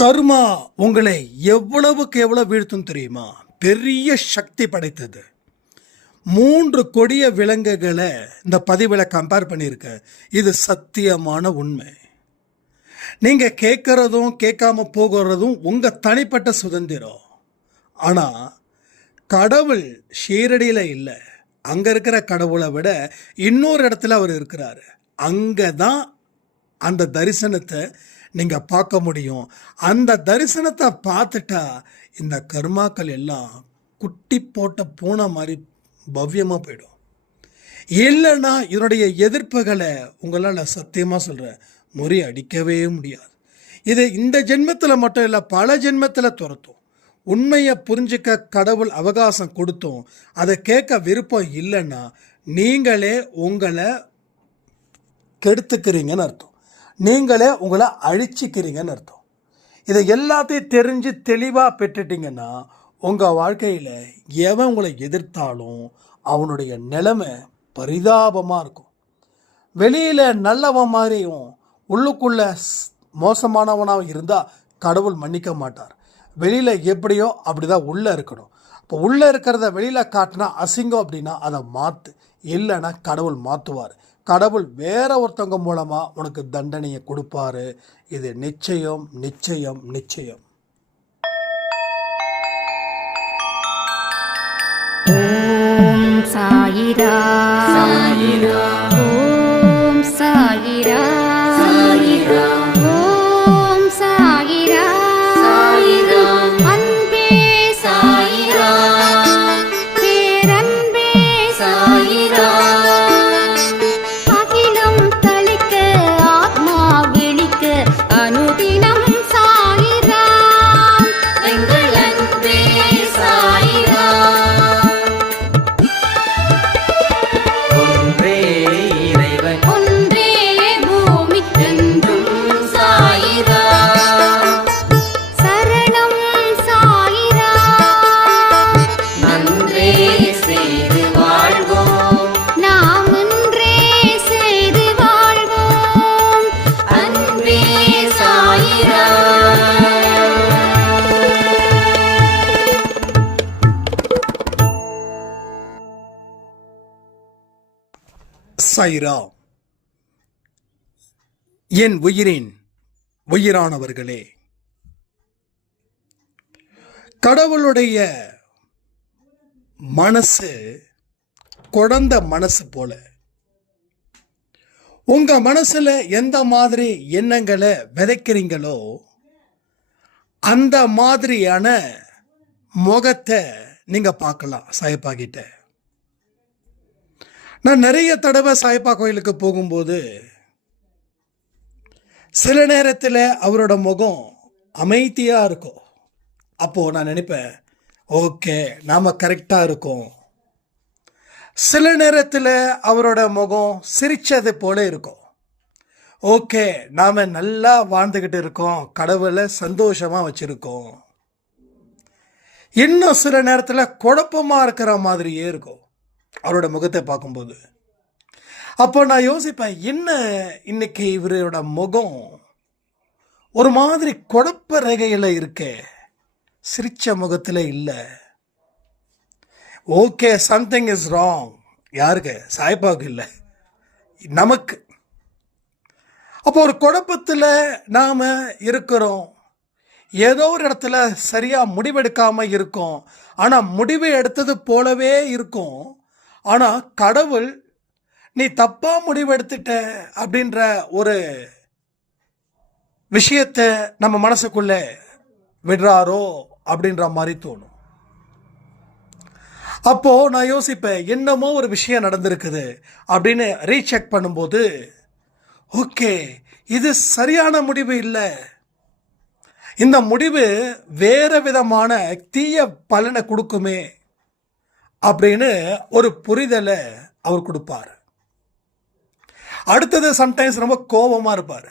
கர்மா உங்களை எவ்வளவுக்கு எவ்வளவு வீழ்த்தும் தெரியுமா? பெரிய சக்தி படைத்தது. 3 கொடிய விலங்குகளை இந்த பதிவில் கம்பேர் பண்ணியிருக்கேன். இது சத்தியமான உண்மை. நீங்கள் கேட்குறதும் கேட்காம போகிறதும் உங்கள் தனிப்பட்ட சுதந்திரம். ஆனால் கடவுள் ஷீரடியில் இல்லை. அங்கே இருக்கிற கடவுளை விட இன்னொரு இடத்துல அவர் இருக்கிறாரு. அங்கே தான் அந்த தரிசனத்தை நீங்கள் பார்க்க முடியும். அந்த தரிசனத்தை பார்த்துட்டா இந்த கர்மாக்கள் எல்லாம் குட்டி போட்ட பூனை மாதிரி பவ்யமாக போயிடும். இல்லைன்னா இதனுடைய எதிர்ப்புகளை உங்களால் சத்தியமாக சொல்கிறேன் முறியடிக்கவே முடியாது. இது இந்த ஜென்மத்தில் மட்டும் இல்லை, பல ஜென்மத்தில் துரத்தும். உண்மையை புரிஞ்சிக்க கடவுள் அவகாசம் கொடுத்தோம். அதை கேட்க விருப்பம் இல்லைன்னா நீங்களே உங்களை கெடுத்துக்கிறீங்கன்னு அர்த்தம். நீங்களே உங்களை அழிச்சிக்கிறீங்கன்னு அர்த்தம். இதை எல்லாத்தையும் தெரிஞ்சு தெளிவாக பெற்றுட்டிங்கன்னா உங்கள் வாழ்க்கையில் எவன் உங்களை எதிர்த்தாலும் அவனுடைய நிலைமை பரிதாபமாக இருக்கும். வெளியில் நல்லவன் மாதிரியும் உள்ளுக்குள்ள மோசமானவனாக இருந்தால் கடவுள் மன்னிக்க மாட்டார். வெளியில் எப்படியோ அப்படி தான் உள்ளே இருக்கணும். இப்போ உள்ளே இருக்கிறத வெளியில் காட்டினா அசிங்கம் அப்படின்னா அதை மாற்று. இல்லைன்னா கடவுள் மாற்றுவார். கடவுள் வேற ஒருத்தவங்க மூலமாக உனக்கு தண்டனையை கொடுப்பாரு. இது நிச்சயம் நிச்சயம் நிச்சயம். ஓம் சாயிரா சாயிரா, ஓம் சாயிரா சாயிரா, ஓம் சாயிரா சாயிரா, அன்பே சாயிரா, பேரன்பே சாயிரா, அகிலம் தளிக்க ஆத்மா விழிக்க அனுதினம் சாயிரா, எங்கள் அன்பே சாயிரா. சாயிரா. என் உயிரின் உயிரானவர்களே, கடவுளுடைய மனசு குழந்தை மனசு போல. உங்க மனசுல எந்த மாதிரி எண்ணங்களை விதைக்கிறீங்களோ அந்த மாதிரியான முகத்தை நீங்க பார்க்கலாம் சாயப்பா கிட்ட. நான் நிறைய தடவை சாயப்பா கோயிலுக்கு போகும்போது சில நேரத்தில் அவரோட முகம் அமைதியாக இருக்கும். அப்போது நான் நினைப்பேன், ஓகே நாம் கரெக்டாக இருக்கோம். சில நேரத்தில் அவரோட முகம் சிரித்தது போல இருக்கும். ஓகே, நாம் நல்லா வாழ்ந்துக்கிட்டு இருக்கோம், கடவுளை சந்தோஷமாக வச்சுருக்கோம். இன்னும் சில நேரத்தில் குழப்பமாக இருக்கிற மாதிரியே இருக்கும் அவரோட முகத்தை பார்க்கும்போது. அப்போ நான் யோசிப்பேன், என்ன இன்னைக்கு இவரோட முகம் ஒரு மாதிரி குழப்ப ரேகையில் இருக்கே, சிரிச்ச முகத்தில் இல்லை. Okay, something is wrong. யாருக்கு? சாய்பாவுக்கு இல்லை, நமக்கு. அப்போ ஒரு குழப்பத்தில் நாம் இருக்கிறோம். ஏதோ ஒரு இடத்துல சரியாக முடிவெடுக்காமல் இருக்கோம். ஆனால் முடிவு எடுத்தது போலவே இருக்கும். ஆனால் கடவுள் நீ தப்பாக முடிவெடுத்துட்ட அப்படின்ற ஒரு விஷயத்தை நம்ம மனசுக்குள்ளே விடுறாரோ அப்படின்ற மாதிரி தோணும். அப்போது நான் யோசிப்பேன், என்னமோ ஒரு விஷயம் நடந்திருக்குது அப்படின்னு ரீசெக் பண்ணும்போது, ஓகே, இது சரியான முடிவு இல்லை, இந்த முடிவு வேறு விதமான தீய பலனை கொடுக்குமே அப்படின்னு ஒரு புரிதலை அவர் கொடுப்பார். அடுத்தது சம்டைம்ஸ் ரொம்ப கோபமாக இருப்பார்.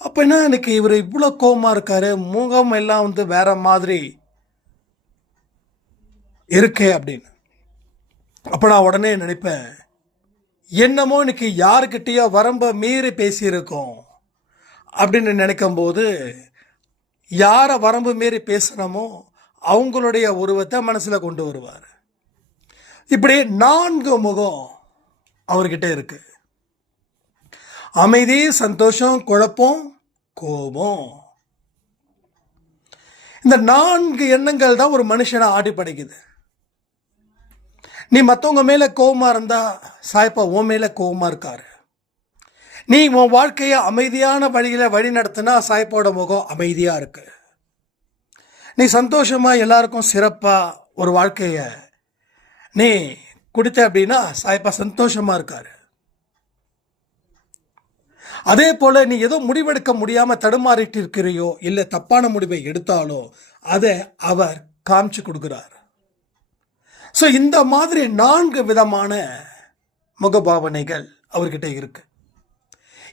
அப்போ என்ன, இன்னைக்கு இவர் இவ்வளோ கோபமாக இருக்காரு, முகம் எல்லாம் வேற மாதிரி இருக்கே அப்படின்னு. அப்போ நான் உடனே நினைப்பேன், என்னமோ இன்னைக்கு யாருக்கிட்டேயோ வரம்ப மீறி பேசியிருக்கோம் அப்படின்னு நினைக்கும்போது யாரை வரம்பு மீறி பேசுகிறோமோ அவங்களுடைய உருவத்தை மனசில் கொண்டு வருவார். இப்படி 4 முகம் அவர்கிட்ட இருக்கு. அமைதி, சந்தோஷம், குழப்பம், கோபம். இந்த 4 எண்ணங்கள் தான் ஒரு மனுஷனை ஆட்டி படைக்குது. நீ மற்றவங்க மேலே கோபமாக இருந்தா சாய்ப்பா உன் மேலே கோபமாக இருக்காரு. நீ உன் வாழ்க்கையை அமைதியான வழியில் வழி நடத்தினா சாய்ப்பாவோட முகம் அமைதியாக இருக்கு. நீ சந்தோஷமாக எல்லாருக்கும் சிறப்பாக ஒரு வாழ்க்கையை நீ கொடுத்த அப்படின்னா சாய்ப்பா சந்தோஷமாக இருக்காரு. அதே போல் நீ ஏதோ முடிவெடுக்க முடியாமல் தடுமாறிட்டு இருக்கிறியோ இல்லை தப்பான முடிவை எடுத்தாலோ அதை அவர் காமிச்சு கொடுக்குறார். ஸோ இந்த மாதிரி 4 விதமான முகபாவனைகள் அவர்கிட்ட இருக்கு.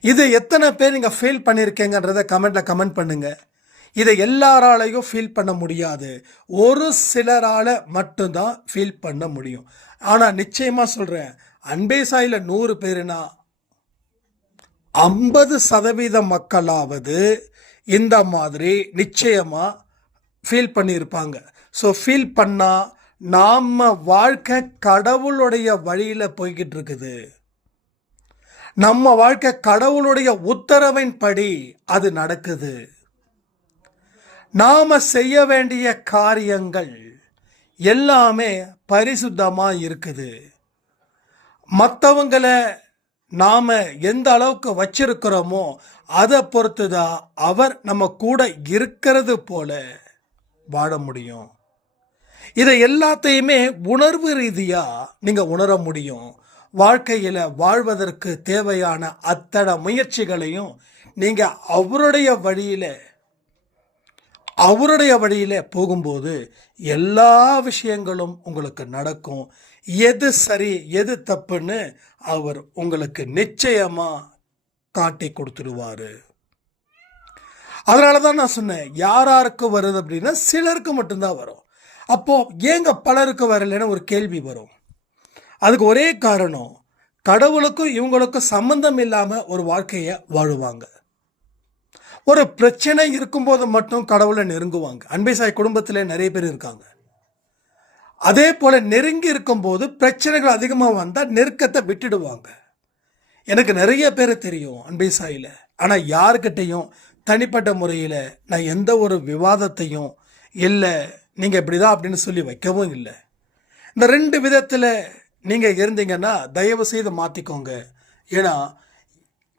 இது எத்தனை பேர் நீங்கள் ஃபீல் பண்ணியிருக்கீங்கன்றதை கமெண்ட்டில் கமெண்ட் பண்ணுங்கள். இதை எல்லாராலையும் ஃபீல் பண்ண முடியாது, ஒரு சிலரால் மட்டும்தான் ஃபீல் பண்ண முடியும். ஆனால் நிச்சயமாக சொல்கிறேன், அன்பே சாயில 100 பேருனா 50% மக்களாவது இந்த மாதிரி நிச்சயமாக ஃபீல் பண்ணியிருப்பாங்க. ஸோ ஃபீல் பண்ணால் நாம் வாழ்க்கை கடவுளுடைய வழியில் போய்கிட்டு இருக்குது. நம்ம வாழ்க்கை கடவுளுடைய உத்தரவின் படி அது நடக்குது. நாம செய்ய வேண்டிய காரியங்கள் எல்லாமே பரிசுத்தமாக இருக்குது. மற்றவங்களை நாம் எந்த அளவுக்கு வச்சிருக்கிறோமோ அதை பொறுத்து தான் அவர் நம்ம கூட இருக்கிறது போல வாழ முடியும். இதை எல்லாத்தையுமே உணர்வு ரீதியாக நீங்கள் உணர முடியும். வாழ்க்கையில் வாழ்வதற்கு தேவையான அத்தனை முயற்சிகளையும் நீங்கள் அவருடைய வழியில் போகும்போது எல்லா விஷயங்களும் உங்களுக்கு நடக்கும். எது சரி எது தப்புன்னு அவர் உங்களுக்கு நிச்சயமாக காட்டி கொடுத்துடுவார். அதனால தான் நான் சொன்னேன், யாராருக்கு வருது அப்படின்னா சிலருக்கு மட்டும்தான் வரும். அப்போது ஏங்க பலருக்கு வரலைன்னு ஒரு கேள்வி வரும். அதுக்கு ஒரே காரணம், கடவுளுக்கும் இவங்களுக்கும் சம்பந்தம் இல்லாமல் ஒரு வாழ்க்கையை வாழுவாங்க. ஒரு பிரச்சனை இருக்கும்போது மட்டும் கடவுளை நெருங்குவாங்க. அன்பே சாய் குடும்பத்தில் நிறைய பேர் இருக்காங்க. அதே போல் நெருங்கி இருக்கும்போது பிரச்சனைகள் அதிகமாக வந்தால் நெருக்கத்தை விட்டுடுவாங்க. எனக்கு நிறைய பேர் தெரியும் அன்பே சாயில். ஆனால் யாருக்கிட்டையும் தனிப்பட்ட முறையில் நான் எந்த ஒரு விவாதத்தையும் இல்லை நீங்கள் இப்படி தான் அப்படின்னு சொல்லி வைக்கவும் இல்லை. இந்த 2 விதத்தில் நீங்கள் இருந்தீங்கன்னா தயவு செய்து மாற்றிக்கோங்க. ஏன்னா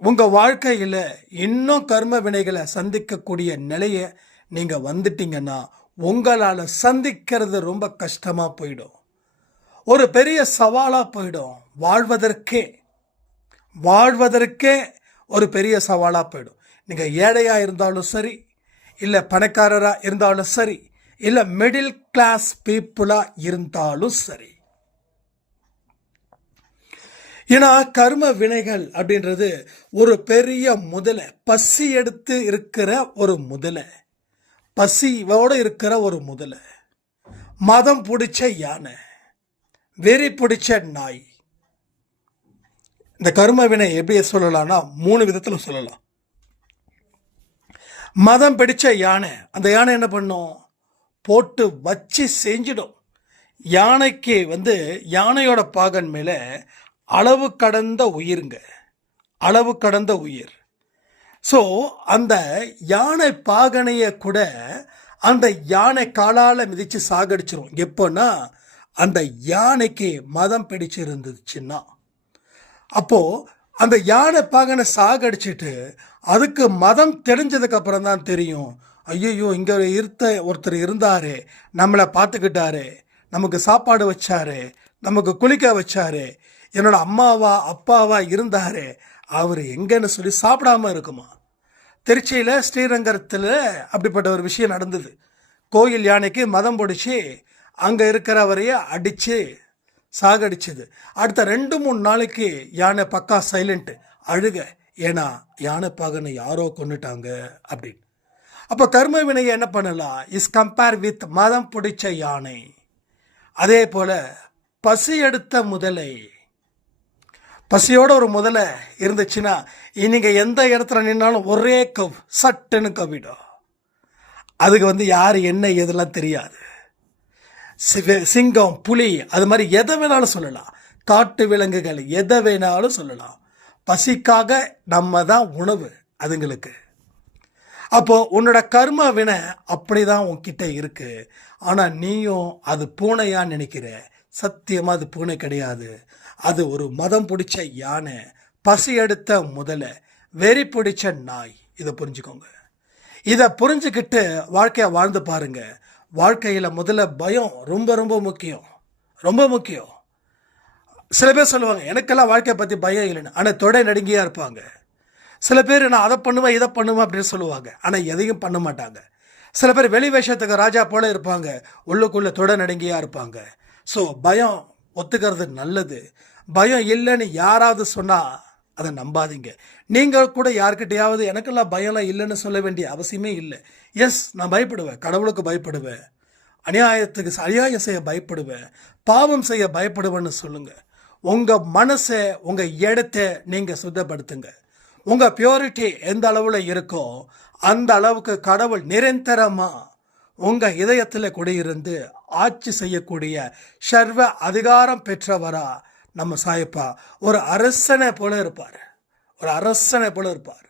உங்கள் வாழ்க்கையில் இன்னும் கர்ம வினைகளை சந்திக்கக்கூடிய நிலையை நீங்கள் வந்துட்டீங்கன்னா உங்களால் சந்திக்கிறது ரொம்ப கஷ்டமாக போயிடும். ஒரு பெரிய சவாலாக போயிடும். வாழ்வதற்கே ஒரு பெரிய சவாலாக போயிடும். நீங்கள் ஏழையாக இருந்தாலும் சரி, இல்லை பணக்காரராக இருந்தாலும் சரி, இல்லை மிடில் கிளாஸ் பீப்புளாக இருந்தாலும் சரி. ஏன்னா கர்ம வினைகள் அப்படின்றது ஒரு பெரிய முதலை, பசி எடுத்து இருக்கிற ஒரு முதலை, பசியோடு இருக்கிற ஒரு முதலை, மதம் பிடிச்ச யானை, வெறி பிடிச்ச நாய். இந்த கர்ம வினை எப்படி சொல்லலாம்னா 3 விதத்தில் சொல்லலாம். மதம் பிடிச்ச யானை, அந்த யானை என்ன பண்ணும்? போட்டு வச்சு செஞ்சிடும். யானைக்கு யானையோட பாகன் மேலே அளவு கடந்த உயிர். ஸோ அந்த யானை பாகனையை கூட அந்த யானை காலால் மிதித்து சாகடிச்சிரும். எப்போன்னா அந்த யானைக்கு மதம் பிடிச்சிருந்துச்சுன்னா. அப்போது அந்த யானை பாகனை சாகடிச்சிட்டு அதுக்கு மதம் தெரிஞ்சதுக்கு அப்புறம் தான் தெரியும், ஐயோ இங்கே ஒருத்தர் இருந்தார், நம்மளை பார்த்துக்கிட்டாரு, நமக்கு சாப்பாடு வச்சாரு, நமக்கு குளிக்க வச்சாரு, என்னோட அப்பாவா இருந்தார், அவர் எங்கன்னு சொல்லி சாப்பிடாம இருக்குமா. திருச்சியில் ஸ்ரீரங்கத்தில் அப்படிப்பட்ட ஒரு விஷயம் நடந்தது. கோயில் யானைக்கு மதம் பிடிச்சி அங்கே இருக்கிறவரையே அடித்து சாகடிச்சது. அடுத்த 2-3 நாளைக்கு யானை பக்கா சைலண்ட்டு, அழுக. ஏன்னா யானை பாகனை யாரோ கொண்டுட்டாங்க அப்படின்னு. அப்போ கர்ம வினையை என்ன பண்ணலாம்? இஸ் கம்பேர் வித் மதம் பிடிச்ச யானை. அதே போல் பசி எடுத்த முதலை, பசியோட ஒரு முதலை இருந்துச்சுன்னா நீங்கள் எந்த இடத்துல நின்னாலும் ஒரே சட்டுன்னு கவிடும். அதுக்கு யார் என்ன எதெல்லாம் தெரியாது. சிங்கம், புலி, அது மாதிரி எதை வேணாலும் சொல்லலாம். காட்டு விலங்குகள் எதை வேணாலும் சொல்லலாம். பசிக்காக நம்ம தான் உணவு அதுங்களுக்கு. அப்போது உன்னோட கர்ம வினை அப்படி தான் உன்கிட்ட இருக்கு. ஆனால் நீயும் அது பூனையாக நினைக்கிற. சத்தியமாக அது பூனை கிடையாது. அது ஒரு மதம் பிடிச்ச யானை, பசி எடுத்த முதலை, வெறி பிடிச்ச நாய். இதை புரிஞ்சுக்கோங்க. இதை புரிஞ்சுக்கிட்டு வாழ்க்கையை வாழ்ந்து பாருங்க. வாழ்க்கையில் முதல்ல பயம் ரொம்ப ரொம்ப முக்கியம், ரொம்ப முக்கியம். சில பேர் சொல்லுவாங்க எனக்கெல்லாம் வாழ்க்கையை பற்றி பயம் இல்லைன்னு, ஆனால் தொடை நடுங்கியாக இருப்பாங்க. சில பேர் நான் அதை பண்ணுவேன் இதை பண்ணுவேன் அப்படின்னு சொல்லுவாங்க, ஆனால் எதையும் பண்ண மாட்டாங்க. சில பேர் வெளி வேஷத்துக்கு ராஜா போல இருப்பாங்க, உள்ளுக்குள்ளே தொடை நடுங்கியாக இருப்பாங்க. ஸோ பயம் ஒத்துக்கிறது நல்லது. பயம் இல்லைன்னு யாராவது சொன்னால் அதை நம்பாதீங்க. நீங்கள் கூட யார்கிட்டையாவது எனக்கெல்லாம் பயம்லாம் இல்லைன்னு சொல்ல வேண்டிய அவசியமே இல்லை. எஸ், நான் பயப்படுவேன், கடவுளுக்கு பயப்படுவேன், அநியாயம் செய்ய பயப்படுவேன், பாவம் செய்ய பயப்படுவேன்னு சொல்லுங்கள். உங்கள் மனசை, உங்கள் இடத்த நீங்கள் சுத்தப்படுத்துங்க. உங்கள் பியூரிட்டி எந்த அளவில் இருக்கோ அந்த அளவுக்கு கடவுள் நிரந்தரமாக உங்கள் இதயத்தில் குடியிருந்து ஆட்சி செய்யக்கூடிய சர்வ அதிகாரம் பெற்றவரா நம்ம சாயப்பா ஒரு அரசனை போல இருப்பார். ஒரு அரசனை போல இருப்பார்.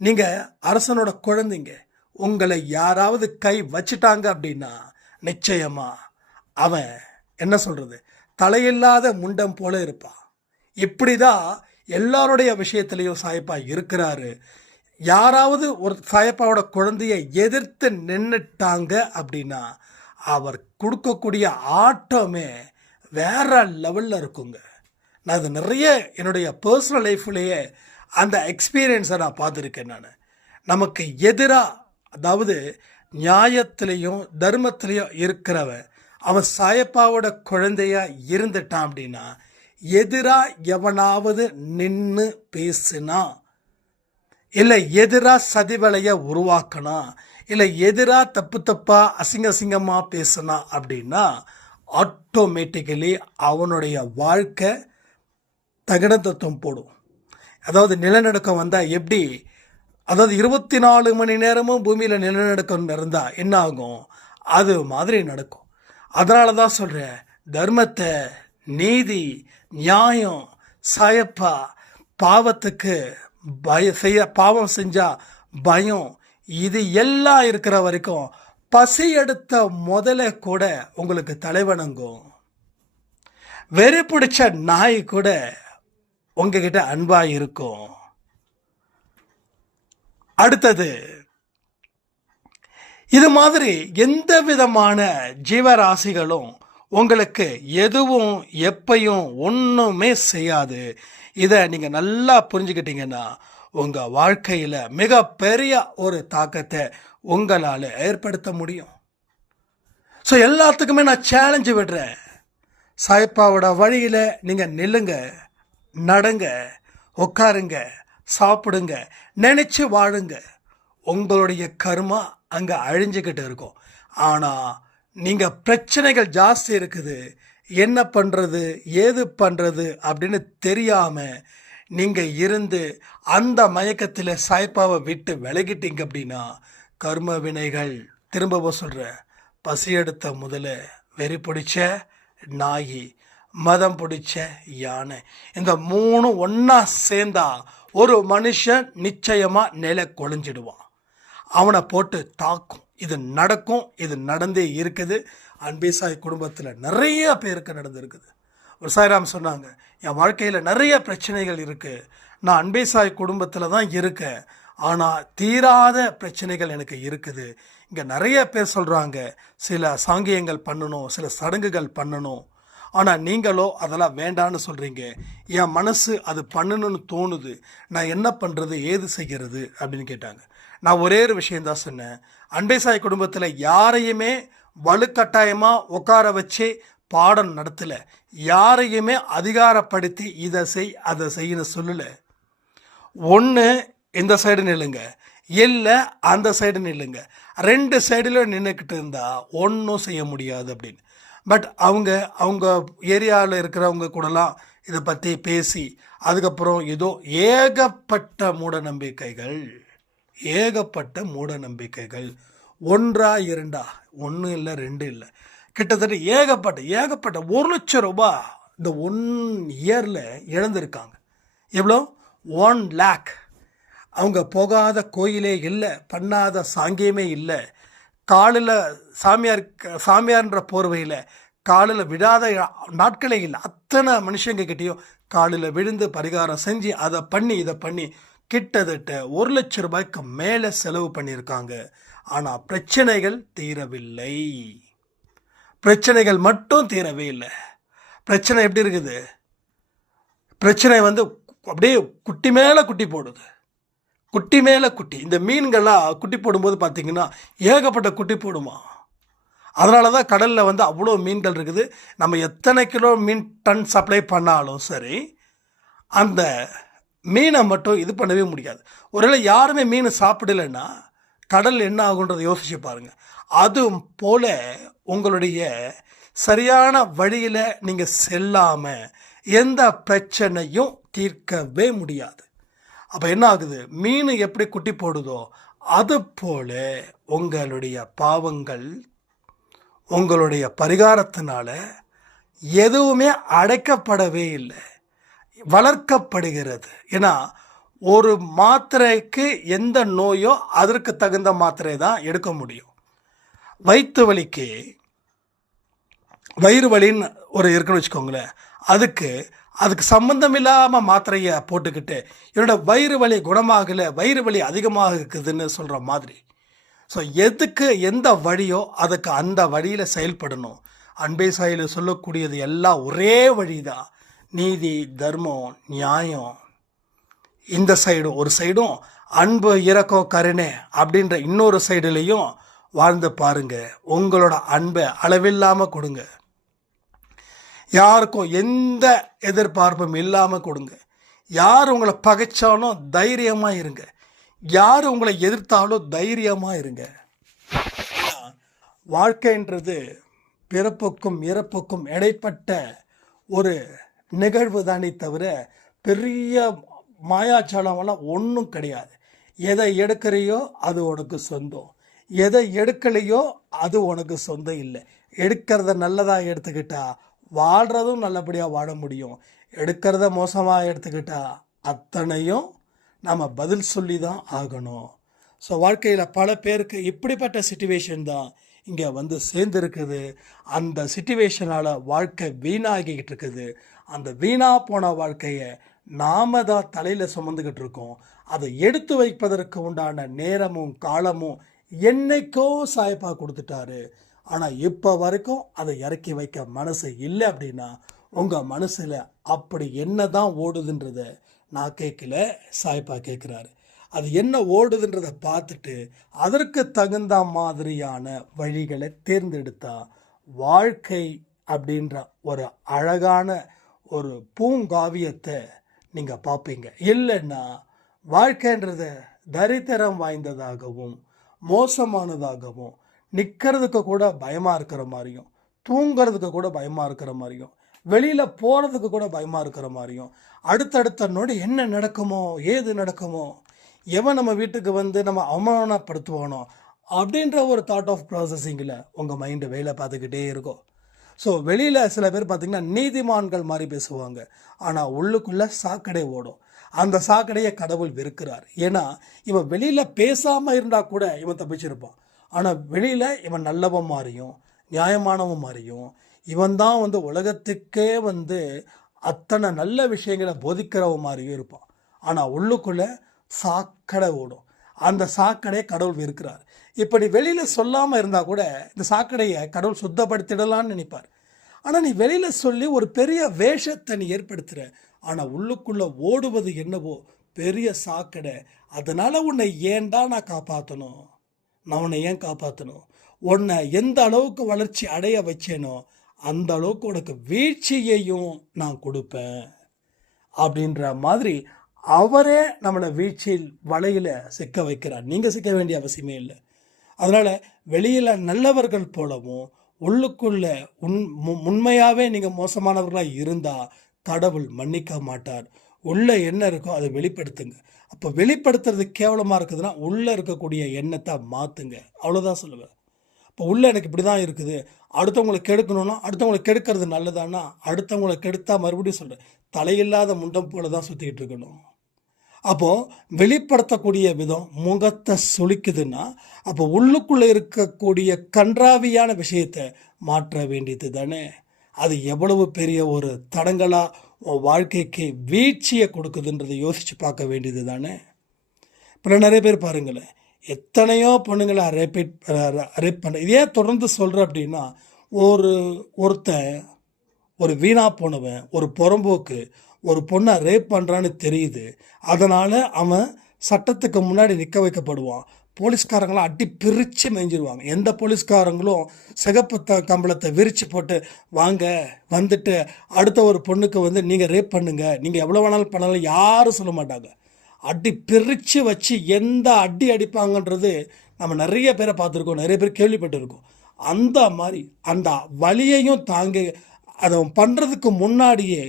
நீங்கள் அரசனோட குழந்தைங்க. உங்களை யாராவது கை வச்சிட்டாங்க அப்படின்னா நிச்சயமா அவன் என்ன சொல்கிறது, தலையில்லாத முண்டம் போல இருப்பான். இப்படி தான் எல்லாருடைய விஷயத்துலையும் சாயப்பா இருக்கிறாரு. யாராவது ஒரு சாயப்பாவோட குழந்தைய எதிர்த்து நின்றுட்டாங்க அப்படின்னா அவர் கொடுக்கக்கூடிய ஆட்டமே வேற லெவலில் இருக்குங்க. நான் அது நிறைய என்னுடைய பர்சனல் லைஃப்லேயே அந்த எக்ஸ்பீரியன்ஸை நான் பார்த்துருக்கேன். நமக்கு எதிராக, அதாவது நியாயத்திலையும் தர்மத்திலையும் இருக்கிறவன் அவன் சாயப்பாவோட குழந்தையா இருந்துட்டான் அப்படின்னா எதிராக எவனாவது நின்று பேசுனா, இல்லை எதிராக சதிவலையை உருவாக்கினா, இல்லை எதிராக தப்பாக அசிங்கமாக பேசினா அப்படின்னா ஆட்டோமேட்டிக்கலி அவனுடைய வாழ்க்கை தகன தத்துவம் போடும். அதாவது நிலநடுக்கம் வந்தால் எப்படி, அதாவது 24 மணி நேரமும் பூமியில் நிலநடுக்கம் இருந்தால் என்ன ஆகும், அது மாதிரி நடக்கும். அதனால தான் சொல்கிறேன், தர்மத்தை, நீதி, நியாயம், சாயப்பா, பாவத்துக்கு பாவம் செஞ்சால் பயம், இது எல்லாம் இருக்கிற வரைக்கும் பசி எடுத்த முதல்ல கூட உங்களுக்கு தலைவணங்கும். வெறி பிடிச்ச நாய் கூட உங்ககிட்ட அன்பா இருக்கும். அடுத்தது, இது மாதிரி எந்த விதமான ஜீவராசிகளும் உங்களுக்கு எதுவும் எப்பையும் ஒன்றுமே செய்யாது. இதை நீங்கள் நல்லா புரிஞ்சுக்கிட்டீங்கன்னா உங்கள் வாழ்க்கையில் மிகப்பெரிய ஒரு தாக்கத்தை உங்களால் ஏற்படுத்த முடியும். ஸோ எல்லாத்துக்குமே நான் சேலஞ்சு விடுறேன். சாயப்பாவோட வழியில் நீங்கள் நில்லுங்க, நடங்க, உட்காருங்க, சாப்பிடுங்க, நினச்சி வாழுங்க. உங்களுடைய கர்மா அங்கே அழிஞ்சுக்கிட்டு இருக்கும். ஆனால் நீங்கள் பிரச்சனைகள் ஜாஸ்தி இருக்குது, என்ன பண்ணுறது ஏது பண்ணுறது அப்படின்னு தெரியாமல் நீங்கள் இருந்து அந்த மயக்கத்தில் சாய்ப்பாவை விட்டு விலகிட்டீங்க அப்படின்னா கர்ம வினைகள், திரும்பவும் சொல்கிறேன், பசி எடுத்த முதல்ல, வெறி பிடிச்ச நாய், மதம் பிடிச்ச யானை, இந்த 3 ஒன்றா சேர்ந்தா ஒரு மனுஷன் நிச்சயமாக நிலை குலைஞ்சிடுவான். அவனை போட்டு தாக்கும். இது நடக்கும், இது நடந்தே இருக்குது. அன்பே சாய் குடும்பத்தில் நிறைய பேருக்கு நடந்திருக்குது. ஒரு சாய்ராம் சொன்னாங்க, என் வாழ்க்கையில் நிறைய பிரச்சனைகள் இருக்குது, நான் அன்பே சாய் குடும்பத்தில் தான் இருக்கேன், ஆனால் தீராத பிரச்சனைகள் எனக்கு இருக்குது. இங்கே நிறைய பேர் சொல்கிறாங்க சில சாங்கியங்கள் பண்ணணும், சில சடங்குகள் பண்ணணும், ஆனால் நீங்களோ அதெல்லாம் வேண்டான்னு சொல்கிறீங்க. என் மனசு அது பண்ணணும்னு தோணுது, நான் என்ன பண்ணுறது ஏது செய்கிறது அப்படின்னு கேட்டாங்க. நான் ஒரே ஒரு விஷயந்தான் சொன்னேன், அன்பே சாய் குடும்பத்தில் யாரையுமே வலுக்கட்டாயமாக உட்கார வச்சு பாடம் நடத்தலை, யாரையுமே அதிகாரப்படுத்தி இதை செய் அதை செய்யன்னு சொல்லலை. ஒன்று இந்த சைடு நில்லுங்க, இல்லை அந்த சைடு நில்லுங்க. 2 சைடில் நின்றுக்கிட்டு இருந்தால் ஒன்றும் செய்ய முடியாது அப்படின்னு. பட் அவங்க ஏரியாவில் இருக்கிறவங்க கூடலாம் இதை பற்றி பேசி அதுக்கப்புறம் ஏதோ ஏகப்பட்ட மூட நம்பிக்கைகள் ஒன்றா இரண்டா, ஒன்று இல்லை, ரெண்டு இல்லை, கிட்டத்தட்ட ஏகப்பட்ட 1,00,000 இந்த 1 இயரில் இழந்திருக்காங்க. எவ்வளோ? 1,00,000. அவங்க போகாத கோயிலே இல்லை, பண்ணாத சாங்கியமே இல்லை. காலில் சாமியார்ன்ற போர்வையில் காலில் விடாத நாட்களே இல்லை. அத்தனை மனுஷங்க கிட்டேயும் காலில் விழுந்து பரிகாரம் செஞ்சு அதை பண்ணி இதை பண்ணி கிட்டத்தட்ட 1,00,000 மேலே செலவு பண்ணியிருக்காங்க. ஆனால் பிரச்சனைகள் தீரவில்லை. பிரச்சனைகள் மட்டும் தீரவே இல்லை. பிரச்சனை எப்படி இருக்குது? பிரச்சனை அப்படியே குட்டி மேலே குட்டி போடுது, குட்டி மேலே குட்டி. இந்த மீன்கள்லாம் குட்டி போடும்போது பார்த்திங்கன்னா ஏகப்பட்ட குட்டி போடுமா. அதனால தான் கடலில் அவ்வளோ மீன்கள் இருக்குது. நம்ம எத்தனை கிலோ மீன் டன் சப்ளை பண்ணாலும் சரி, அந்த மீனை மட்டும் இது பண்ணவே முடியாது. ஒருவேளை யாருமே மீன் சாப்பிடலைன்னா கடல் என்ன ஆகுன்றதை யோசிச்சு பாருங்கள். அது போல் உங்களுடைய சரியான வழியில் நீங்கள் செல்லாமல் எந்த பிரச்சனையும் தீர்க்கவே முடியாது. அப்போ என்ன ஆகுது? மீன் எப்படி குட்டி போடுதோ அது போல உங்களுடைய பாவங்கள் உங்களுடைய பரிகாரத்தினால எதுவுமே அடைக்கப்படவே இல்லை, வளர்க்கப்படுகிறது. ஏன்னா ஒரு மாத்திரைக்கு எந்த நோயோ அதற்கு தகுந்த மாத்திரை தான் எடுக்க முடியும். வயிற்று வலிக்கு வயிறு வலின்னு இருக்குன்னு வச்சுக்கோங்களேன், அதுக்கு சம்மந்தம் இல்லாமல் மாத்திரையை போட்டுக்கிட்டு என்னோட வயிறு வலி குணமாகலை, வயிறு வலி அதிகமாக இருக்குதுன்னு சொல்கிற மாதிரி. ஸோ எதுக்கு எந்த வழியோ அதுக்கு அந்த வழியில் செயல்படணும். அன்பே சாயில் சொல்லக்கூடியது எல்லாம் ஒரே வழி தான். நீதி, தர்மம், நியாயம். இந்த சைடும் ஒரு சைடும், அன்பு, இரக்கம், கருணை அப்படின்ற இன்னொரு சைடுலேயும் வாழ்ந்து பாருங்க. உங்களோட அன்பை அளவில்லாமல் கொடுங்க. யாருக்கும் எந்த எதிர்பார்ப்பும் இல்லாமல் கொடுங்க. யார் உங்களை பகைச்சாலும் தைரியமாக இருங்க. யார் உங்களை எதிர்த்தாலும் தைரியமாக இருங்க. வாழ்க்கைன்றது பிறப்புக்கும் இறப்புக்கும் இடைப்பட்ட ஒரு நிகழ்வு தானே தவிர பெரிய மாயாச்சாலமெல்லாம் ஒன்றும் கிடையாது. எதை எடுக்கிறையோ அது உனக்கு சொந்தம், எதை எடுக்கலையோ அது உனக்கு சொந்தம் இல்லை. எடுக்கிறத நல்லதாக எடுத்துக்கிட்டா வாழ்கிறதும் நல்லபடியாக வாழ முடியும். எடுக்கிறத மோசமாக எடுத்துக்கிட்டா அத்தனையும் நம்ம பதில் சொல்லி தான் ஆகணும். ஸோ வாழ்க்கையில் பல பேருக்கு இப்படிப்பட்ட சிச்சுவேஷன் தான் இங்கே சேர்ந்துருக்குது. அந்த சிச்சுவேஷனால் வாழ்க்கை வீணாகிக்கிட்டு இருக்குது. அந்த வீணாக போன வாழ்க்கையை நாம் தான் தலையில் சுமந்துக்கிட்டு இருக்கோம். அதை எடுத்து வைப்பதற்கு உண்டான நேரமும் காலமும் என்னைக்கோ சாய்ப்பா கொடுத்துட்டாரு. ஆனால் இப்போ வரைக்கும் அதை இறக்கி வைக்க மனசு இல்லை. அப்படின்னா உங்கள் மனசில் அப்படி என்ன தான் ஓடுதுன்றதை நான் கேட்கல, சாய்ப்பா கேட்குறாரு. அது என்ன ஓடுதுன்றதை பார்த்துட்டு அதற்கு தகுந்த மாதிரியான வழிகளை தேர்ந்தெடுத்தா வாழ்க்கை அப்படின்ற ஒரு அழகான ஒரு பூங்காவியத்தை நீங்கள் பார்ப்பீங்க. இல்லைன்னா வாழ்க்கைன்றத தரித்திரம் வாய்ந்ததாகவும் மோசமானதாகவும், நிற்கிறதுக்கு கூட பயமாக இருக்கிற மாதிரியும், தூங்கிறதுக்கு கூட பயமாக இருக்கிற மாதிரியும், வெளியில் போகிறதுக்கு கூட பயமாக இருக்கிற மாதிரியும், அடுத்தடுத்த நொடி என்ன நடக்குமோ ஏது நடக்குமோ, எவன் நம்ம வீட்டுக்கு நம்ம அவமானப்படுத்துவானோ அப்படின்ற ஒரு தாட் ஆஃப் ப்ராசஸிங்கில் உங்கள் மைண்டு வேலை பார்த்துக்கிட்டே இருக்கும். ஸோ வெளியில் சில பேர் பார்த்திங்கன்னா நீதிமான்கள் மாதிரி பேசுவாங்க, ஆனால் உள்ளுக்குள்ளே சாக்கடை ஓடும். அந்த சாக்கடையை கடவுள் வெறுக்கிறார். ஏன்னா இவன் வெளியில் பேசாமல் இருந்தால் கூட இவன் தப்பிச்சிருப்பான். ஆனால் வெளியில் இவன் நல்லவன் மாதிரியும் நியாயமானவன் மாதிரியும் இவன் தான் உலகத்துக்கே அத்தனை நல்ல விஷயங்களை போதிக்கிறவன் மாதிரியும் இருப்பான். ஆனால் உள்ளுக்குள்ளே சாக்கடை ஓடும். அந்த சாக்கடையை கடவுள் வெறுக்கிறார். இப்படி வெளியில் சொல்லாமல் இருந்தால் கூட இந்த சாக்கடையை கடவுள் சுத்தப்படுத்திடலான்னு நினைப்பார். ஆனால் நீ வெளியில் சொல்லி ஒரு பெரிய வேஷத்தை நீ ஏற்படுத்துகிற, ஆனால் உள்ளுக்குள்ளே ஓடுவது என்னவோ பெரிய சாக்கடை. அதனால் உன்னை ஏன்டா நான் காப்பாற்றணும், நான் உன்னை ஏன் காப்பாற்றணும், உன்னை எந்த அளவுக்கு வளர்ச்சி அடைய வச்சேனோ அந்த அளவுக்கு உனக்கு வீழ்ச்சியையும் நான் கொடுப்பேன் அப்படின்ற மாதிரி அவரே நம்மளை வீழ்ச்சியில் வலையில் சிக்க வைக்கிறார். நீங்கள் சிக்க வேண்டிய அவசியமே இல்லை. அதனால் வெளியில் நல்லவர்கள் போலவும் உள்ளுக்குள்ள உண்மையாகவே நீங்கள் மோசமானவர்களாக இருந்தால் கடவுள் மன்னிக்க மாட்டார். உள்ளே என்ன இருக்கோ அதை வெளிப்படுத்துங்க. அப்போ வெளிப்படுத்துறது கேவலமாக இருக்குதுன்னா உள்ளே இருக்கக்கூடிய எண்ணத்தை மாற்றுங்க, அவ்வளோதான் சொல்லுவேன். இப்போ உள்ளே எனக்கு இப்படி தான் இருக்குது, அடுத்தவங்களை கெடுக்கணும்னா அடுத்தவங்களை கெடுக்கிறது நல்லதானா? அடுத்தவங்களை கெடுத்தா மறுபடியும் சொல்கிறேன், தலையில்லாத முண்டம் போல தான் சுற்றிக்கிட்டு இருக்கணும். அப்போது வெளிப்படுத்தக்கூடிய விதம் முகத்தை சுளிக்குதுன்னா அப்போ உள்ளுக்குள்ளே இருக்கக்கூடிய கன்றாவியான விஷயத்தை மாற்ற வேண்டியது தானே. அது எவ்வளவு பெரிய ஒரு தடங்களாக வாழ்க்கைக்கு வீழ்ச்சியை கொடுக்குதுன்றதை யோசித்து பார்க்க வேண்டியது தானே. இப்போ நிறைய பேர் பாருங்களேன், எத்தனையோ பொண்ணுங்களை ரேப் பண்ண இதே தொடர்ந்து சொல்கிறேன் அப்படின்னா, ஒருத்தன் ஒரு வீணா போனவன், ஒரு புறம்போக்கு ஒரு பொண்ணை ரேப் பண்ணுறான்னு தெரியுது, அதனால் அவன் சட்டத்துக்கு முன்னாடி நிற்க வைக்கப்படுவான். போலீஸ்காரங்களாம் அடி பிரித்து மேய்ஞ்சிருவாங்க. எந்த போலீஸ்காரங்களும் சிகப்பு கம்பளத்தை விரித்து போட்டு வாங்க வந்துட்டு அடுத்த ஒரு பொண்ணுக்கு வந்து நீங்கள் ரேப் பண்ணுங்க, நீங்கள் எவ்வளோ வேணாலும் பண்ணாலும் யாரும் சொல்ல மாட்டாங்க. அடி பிரித்து வச்சு எந்த அடி அடிப்பாங்கன்றது நம்ம நிறைய பேரை பார்த்துருக்கோம், நிறைய பேர் கேள்விப்பட்டிருக்கோம். அந்த மாதிரி அந்த வலியையும் தாங்கி அதை பண்ணுறதுக்கு முன்னாடியே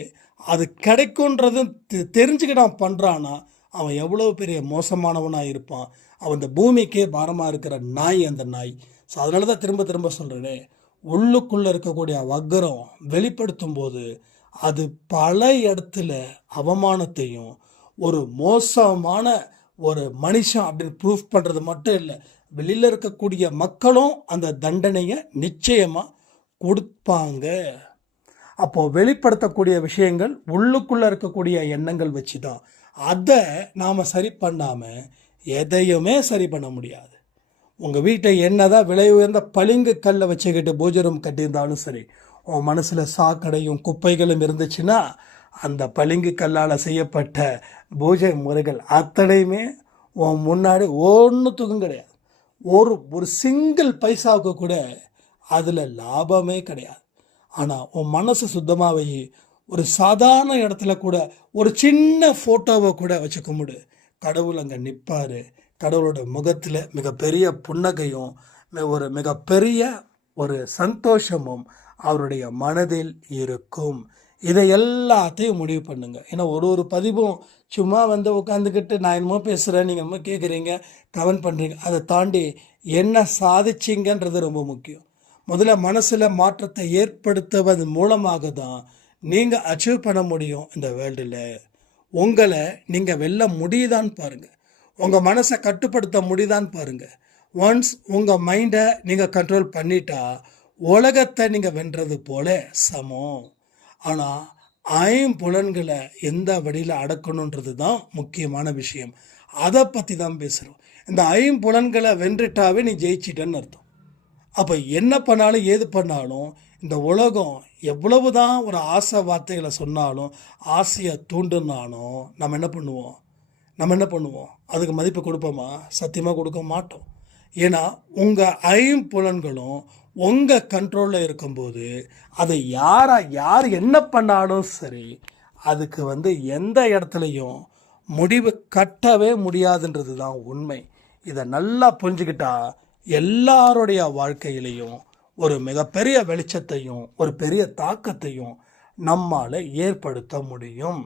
அது கிடைக்குன்றதும் தெரிஞ்சுக்கிட்டு அவன் பண்ணுறான்னா அவன் எவ்வளோ பெரிய மோசமானவனாக இருப்பான். அவன் இந்த பூமிக்கே பாரமாக இருக்கிற நாய் அந்த நாய். ஸோ அதனால தான் திரும்ப திரும்ப சொல்கிறேனே, உள்ளுக்குள்ளே இருக்கக்கூடிய வக்கரம் வெளிப்படுத்தும் போது அது பல இடத்துல அவமானத்தையும் ஒரு மோசமான ஒரு மனுஷன் அப்படின்னு ப்ரூஃப் பண்ணுறது மட்டும் இல்லை, வெளியில் இருக்கக்கூடிய மக்களும் அந்த தண்டனையை நிச்சயமாக கொடுப்பாங்க. அப்போது வெளிப்படுத்தக்கூடிய விஷயங்கள் உள்ளுக்குள்ளே இருக்கக்கூடிய எண்ணங்கள் வச்சு தான். அதை நாம் சரி பண்ணாமல் எதையுமே சரி பண்ண முடியாது. உங்கள் வீட்டை என்னதான் விலை உயர்ந்த பளிங்கு கல்லை வச்சுக்கிட்டு பூஜை ரூம் கட்டியிருந்தாலும் சரி, உன் மனசில் சாக்கடையும் குப்பைகளும் இருந்துச்சுன்னா அந்த பளிங்கு கல்லால் செய்யப்பட்ட பூஜை முறைகள் அத்தனையுமே உன் முன்னாடி ஒன்றுத்துக்கும் கிடையாது. ஒரு சிங்கிள் பைசாவுக்கு கூட அதில் லாபமே கிடையாது. ஆனால் உன் மனசு சுத்தமாக வை, ஒரு சாதாரண இடத்துல கூட ஒரு சின்ன ஃபோட்டோவை கூட வச்சு கும்பிடு, கடவுள் அங்கே நிற்பார். கடவுளோட முகத்தில் மிகப்பெரிய புன்னகையும் ஒரு மிகப்பெரிய ஒரு சந்தோஷமும் அவருடைய மனதில் இருக்கும். இதை எல்லாத்தையும் முடிவு பண்ணுங்க. ஏன்னா ஒரு பதிவும் சும்மா வந்து உட்காந்துக்கிட்டு நான் என்னமோ பேசுகிறேன், நீங்கள் என்னமோ கேட்குறீங்க, கமெண்ட் பண்ணுறீங்க, அதை தாண்டி என்ன சாதிச்சிங்கன்றது ரொம்ப முக்கியம். முதல்ல மனசில் மாற்றத்தை ஏற்படுத்துவதன் மூலமாக தான் நீங்கள் அச்சீவ் பண்ண முடியும் இந்த வேர்ல்டில். உங்களை நீங்கள் வெல்ல முடியுதான்னு பாருங்கள், உங்கள் மனசை கட்டுப்படுத்த முடியுதான்னு பாருங்கள். ஒன்ஸ் உங்கள் மைண்டை நீங்கள் கண்ட்ரோல் பண்ணிட்டா உலகத்தை நீங்கள் வென்றது போல சமம். ஆனால் ஐம்புலன்களை எந்த வழியில் அடக்கணுன்றது தான் முக்கியமான விஷயம். அதை பற்றி தான் பேசுகிறோம். இந்த ஐம்புலன்களை வென்றுட்டாவே நீ ஜெயிச்சிட்டேன்னு அர்த்தம். அப்போ என்ன பண்ணாலும் ஏது பண்ணாலும் இந்த உலகம் எவ்வளவு தான் ஒரு ஆசை வார்த்தைகளை சொன்னாலும் ஆசையை தூண்டுனாலும் நம்ம என்ன பண்ணுவோம்? அதுக்கு மதிப்பு கொடுப்போமா? சத்தியமாக கொடுக்க மாட்டோம். ஏன்னா உங்கள் ஐம்புலன்களும் உங்கள் கண்ட்ரோலில் இருக்கும்போது அதை யார் என்ன பண்ணாலும் சரி, அதுக்கு வந்து எந்த இடத்துலையும் முடிவு கட்டவே முடியாதுன்றது தான் உண்மை. இதை நல்லா புரிஞ்சுக்கிட்டா எல்லாருடைய வாழ்க்கையிலையும் ஒரு மிகப்பெரிய வெளிச்சத்தையும் ஒரு பெரிய தாக்கத்தையும் நம்மால் ஏற்படுத்த முடியும்.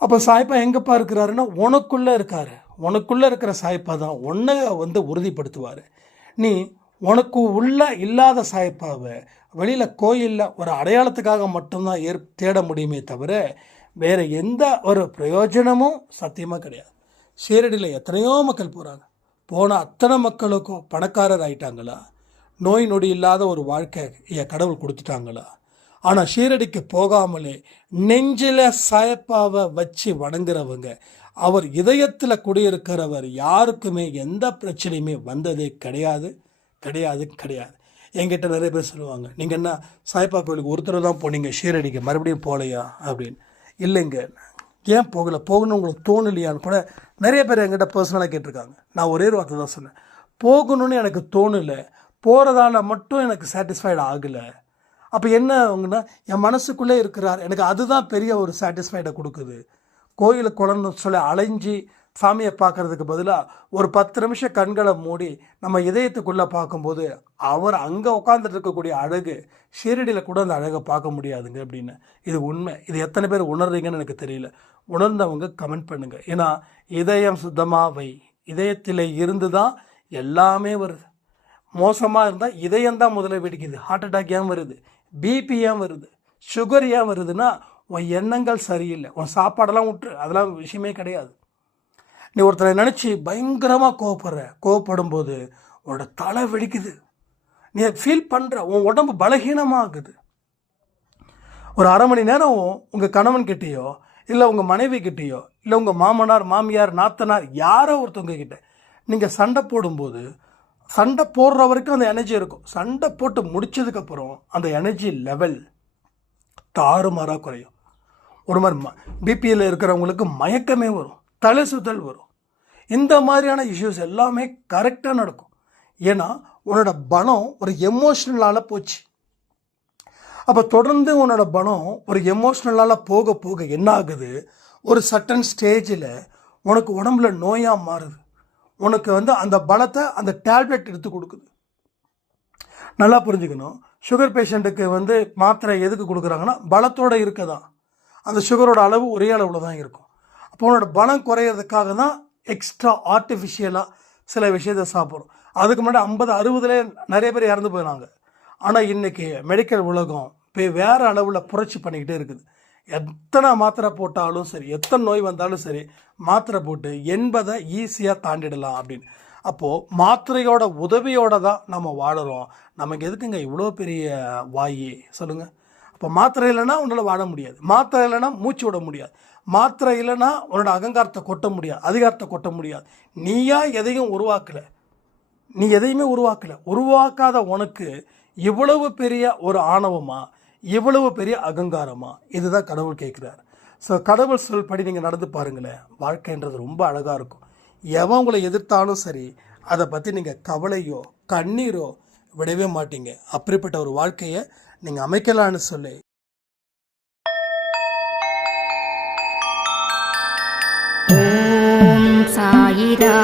அப்போ சாய்ப்பா எங்கப்பா இருக்கிறாருன்னா உனக்குள்ளே இருக்காரு. உனக்குள்ளே இருக்கிற சாய்ப்பா தான் உன்னை வந்து உறுதிப்படுத்துவார். நீ உனக்கு உள்ள இல்லாத சாய்ப்பாவை வெளியில் கோயிலில் ஒரு அடையாளத்துக்காக மட்டும்தான் தேட முடியுமே தவிர வேறு எந்த ஒரு பிரயோஜனமும் சத்தியமாக கிடையாது. ஷீரடியில் எத்தனையோ மக்கள் போகிறாங்க, போன அத்தனை மக்களுக்கும் பணக்காரர் ஆயிட்டாங்களா? நோய் நொடி இல்லாத ஒரு வாழ்க்கையை கடவுள் கொடுத்துட்டாங்களா? ஆனால் ஷீரடிக்கு போகாமலே நெஞ்சில் சாயப்பாவை வச்சு வணங்குறவங்க, அவர் இதயத்தில் குடியிருக்கிறவர், யாருக்குமே எந்த பிரச்சனையுமே வந்ததே கிடையாது. என்கிட்ட நிறைய பேர் சொல்லுவாங்க, நீங்கள் என்ன சாய்ப்பா கோயிலுக்கு ஒருத்தர் தான் போனீங்க, ஷீரடிக்கு மறுபடியும் போகலையா அப்படின்னு. இல்லைங்க, ஏன் போகணும்னு உங்களுக்கு தோணலையான்னு கூட நிறைய பேர் என்கிட்ட பர்சனலாக கேட்டிருக்காங்க. நான் ஒரே ஒரு வார்த்தை தான் சொன்னேன், போகணும்னு எனக்கு தோணலை, போகிறதால மட்டும் எனக்கு சாட்டிஸ்ஃபைடு ஆகலை. அப்போ என்ன அவங்கன்னா, என் மனசுக்குள்ளே இருக்கிறார், எனக்கு அதுதான் பெரிய ஒரு சாட்டிஸ்ஃபைடை கொடுக்குது. கோயிலுக்கு குழந்தை சொல்லி அலைஞ்சி சாமியை பார்க்கறதுக்கு பதிலாக ஒரு 10 நிமிஷம் கண்களை மூடி நம்ம இதயத்துக்குள்ளே பார்க்கும்போது அவர் அங்கே உட்காந்துட்டு இருக்கக்கூடிய அழகு ஷீரடியில் கூட அந்த அழகை பார்க்க முடியாதுங்க அப்படின்னு. இது உண்மை. இது எத்தனை பேர் உணர்றீங்கன்னு எனக்கு தெரியல. உணர்ந்தவங்க கமெண்ட் பண்ணுங்கள். ஏன்னா இதயம் சுத்தமாக வை, இதயத்தில் இருந்து தான் எல்லாமே வருது. மோசமாக இருந்தால் இதயம்தான் முதல்ல வெடிக்குது. ஹார்ட் அட்டாக் ஏன் வருது, பிபி ஏன் வருது, சுகர் ஏன் வருதுன்னா உன் எண்ணங்கள் சரியில்லை. உன் சாப்பாடெல்லாம் விட்டுரு, அதெல்லாம் விஷயமே கிடையாது. நீ ஒருத்தரை நினச்சி பயங்கரமாக கோவப்படும் போது உன்னோட தலை வெடிக்குது, நீ ஃபீல் பண்ணுற, உன் உடம்பு பலகீனமாகுது. ஒரு அரை மணி நேரம் உங்கள் கணவன் கிட்டேயோ இல்லை உங்கள் மனைவி கிட்டேயோ இல்லை உங்கள் மாமனார் மாமியார் நாத்தனார் யாரோ ஒருத்தவங்க கிட்ட நீங்கள் சண்டை போடும்போது, சண்டை போடுற வரைக்கும் அந்த எனர்ஜி இருக்கும். சண்டை போட்டு முடிச்சதுக்கப்புறம் அந்த எனர்ஜி லெவல் தாறுமாறாக குறையும். ஒரு மாதிரி பிபியில் இருக்கிறவங்களுக்கு மயக்கமே வரும், தலை சுத்தல் வரும். இந்த மாதிரியான இஷ்யூஸ் எல்லாமே கரெக்டாக நடக்கும். ஏன்னா உன்னோட பலம் ஒரு எமோஷ்னலால் போச்சு. அப்போ தொடர்ந்து உன்னோட பலம் ஒரு எமோஷ்னலால் போக போக என்ன ஆகுது, ஒரு சர்டன் ஸ்டேஜில் உனக்கு உடம்புல நோயாக மாறுது. உனக்கு அந்த பலத்தை அந்த டேப்லெட் எடுத்து கொடுக்குது. நல்லா புரிஞ்சுக்கணும். சுகர் பேஷண்ட்டுக்கு மாத்திரை எதுக்கு கொடுக்குறாங்கன்னா பலத்தோடு இருக்க தான். அந்த சுகரோட அளவு ஒரே அளவில் தான் இருக்கும். அப்போ உன்னோட பலம் குறையிறதுக்காக தான் எக்ஸ்ட்ரா ஆர்டிஃபிஷியலாக சில விஷயத்தை சாப்பிட்றோம். அதுக்கு முன்னாடி 50-60 நிறைய பேர் இறந்து போயினாங்க. ஆனால் இன்றைக்கி மெடிக்கல் உலகம் வேறு அளவில் புரட்சி பண்ணிக்கிட்டே இருக்குது. எத்தனை மாத்திரை போட்டாலும் சரி, எத்தனை நோய் வந்தாலும் சரி, மாத்திரை போட்டு 80 ஈஸியாக தாண்டிடலாம் அப்படின்னு. அப்போது மாத்திரையோட உதவியோடு தான் நம்ம வாழறோம். நமக்கு எதுக்குங்க இவ்வளோ பெரிய வாயி சொல்லுங்கள்? அப்போ மாத்திரை இல்லைன்னா உன்னால் வாழ முடியாது, மாத்திரை இல்லைன்னா மூச்சு விட முடியாது, மாத்திரை இல்லைன்னா உன்னோட அகங்காரத்தை கொட்ட முடியாது, அதிகாரத்தை கொட்ட முடியாது. நீயா எதையும் உருவாக்கலை, நீ எதையுமே உருவாக்காத உனக்கு இவ்வளவு பெரிய ஒரு ஆணவமா, இவ்வளவு பெரிய அகங்காரமா? இதுதான் கடவுள் கேட்குறாரு. ஸோ கடவுள் சொல் படி நீங்கள் நடந்து பாருங்களேன், வாழ்க்கைன்றது ரொம்ப அழகாக இருக்கும். எவன் உங்களை எதிர்த்தாலும் சரி, அதை பற்றி நீங்கள் கவலையோ கண்ணீரோ விடவே மாட்டீங்க. அப்படிப்பட்ட ஒரு வாழ்க்கையை நீங்கள் அமைக்கலான்னு சொல்லி ஓம் சாயிரா.